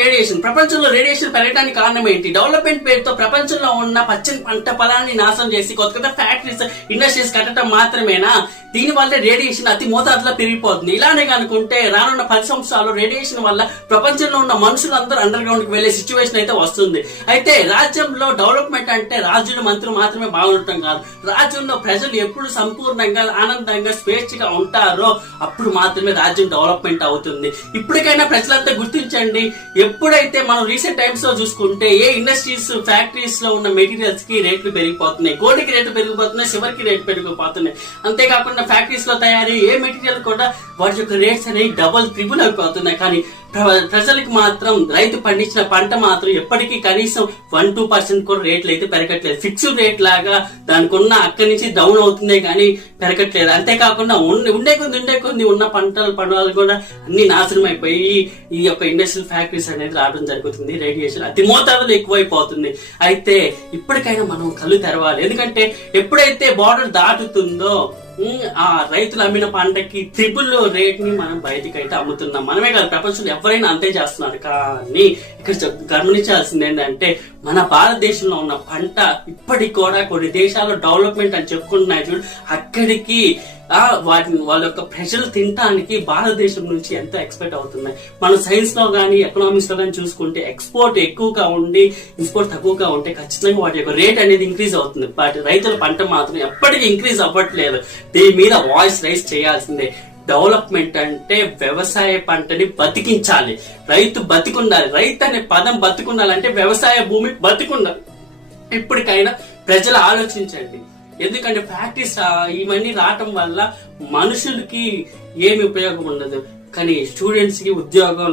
Radiation. ప్రపంచంలో radiation పెరగడానికి కారణం ఏంటి? డెవలప్మెంట్ పేరుతో ప్రపంచంలో ఉన్న పచ్చని పంట పొలాన్ని నాశనం చేసి కొత్త కొత్త ఫ్యాక్టరీస్, ఇండస్ట్రీస్ కట్టడం మాత్రమేనా? దీని వల్ల రేడియేషన్ అతి మోతాదులో పెరిగిపోతుంది. ఇలానే కనుకుంటే రానున్న 10 సంవత్సరాలు రేడియేషన్ వల్ల ప్రపంచంలో ఉన్న మనుషులందరూ అండర్ గ్రౌండ్ కి వెళ్లే సిచ్యువేషన్ అయితే వస్తుంది. అయితే రాజ్యంలో డెవలప్మెంట్ అంటే రాజులు, మంత్రులు మాత్రమే బాగుండటం కాదు. రాజ్యంలో ప్రజలు ఎప్పుడు సంపూర్ణంగా, ఆనందంగా, స్వేచ్ఛగా ఉంటారో అప్పుడు మాత్రమే రాజ్యం డెవలప్మెంట్ అవుతుంది. ఇప్పటికైనా ప్రజలంతా గుర్తించండి. ఎప్పుడైతే మనం రీసెంట్ టైమ్స్ లో చూసుకుంటే ఏ ఇండస్ట్రీస్, ఫ్యాక్టరీస్ లో ఉన్న మెటీరియల్స్ కి రేట్లు పెరిగిపోతున్నాయి, గోల్డ్ కి రేట్లు పెరిగిపోతున్నాయి, సిల్వర్ కి రేట్లు పెరిగిపోతున్నాయి. అంతేకాకుండా ఫ్యాక్టరీస్ లో తయారీ ఏ మెటీరియల్ కూడా వాటి యొక్క రేట్స్ అనేవి డబుల్, ట్రిపుల్ అయిపోతున్నాయి. కానీ ప్రజలకు మాత్రం రైతు పండించిన పంట మాత్రం ఎప్పటికీ కనీసం 1-2% కూడా రేట్లు అయితే పెరగట్లేదు. ఫిక్స్డ్ రేట్ లాగా దానికి ఉన్న అక్కడి నుంచి డౌన్ అవుతుందే కానీ పెరగట్లేదు. అంతేకాకుండా ఉండే కొద్ది ఉన్న పంటలు కూడా అన్ని నాశనం అయిపోయి ఈ యొక్క ఇండస్ట్రియల్ ఫ్యాక్టరీస్ అనేది రావడం జరుగుతుంది. రేడియేషన్ అతి మోతాదులో ఎక్కువైపోతుంది. అయితే ఇప్పటికైనా మనం కళ్ళు తెరవాలి. ఎందుకంటే ఎప్పుడైతే బార్డర్ దాటుతుందో ఆ రైతులు అమ్మిన పంటకి ట్రిపుల్ రేట్ ని మనం బయటికి అయితే అమ్ముతున్నాం. మనమే కాదు, ప్రపంచంలో ఎవరైనా అంతే చేస్తున్నారు. కానీ ఇక్కడ గమనించాల్సింది ఏంటంటే మన భారతదేశంలో ఉన్న పంట ఇప్పటికి కూడా కొన్ని దేశాల్లో డెవలప్మెంట్ అని చెప్పుకుంటున్నాయి చూడు, అక్కడికి వాటిని వాళ్ళ యొక్క ప్రజలు తినడానికి భారతదేశం నుంచి ఎంతో ఎక్స్పెక్ట్ అవుతున్నాయి. మనం సైన్స్ లో గానీ, ఎకనామిక్స్ లో గానీ చూసుకుంటే ఎక్స్పోర్ట్ ఎక్కువగా ఉండి ఇంపోర్ట్ తక్కువగా ఉంటే ఖచ్చితంగా వాటి యొక్క రేట్ అనేది ఇంక్రీజ్ అవుతుంది. బట్ రైతుల పంట మాత్రం ఎప్పటికీ ఇంక్రీజ్ అవ్వట్లేదు. దీని మీద వాయిస్ రైజ్ చేయాల్సిందే. డెవలప్మెంట్ అంటే వ్యవసాయ పంటని బతికించాలి. రైతు బతికుండాలి. రైతు అనే పదం బతికుండాలంటే వ్యవసాయ భూమి బతికుండాలి. ఇప్పటికైనా ప్రజలు ఆలోచించండి. ఎందుకంటే ఫ్యాక్టరీస్ ఇవన్నీ రావటం వల్ల మనుషులకి ఏమి ఉపయోగం ఉండదు, కానీ స్టూడెంట్స్ కి ఉద్యోగం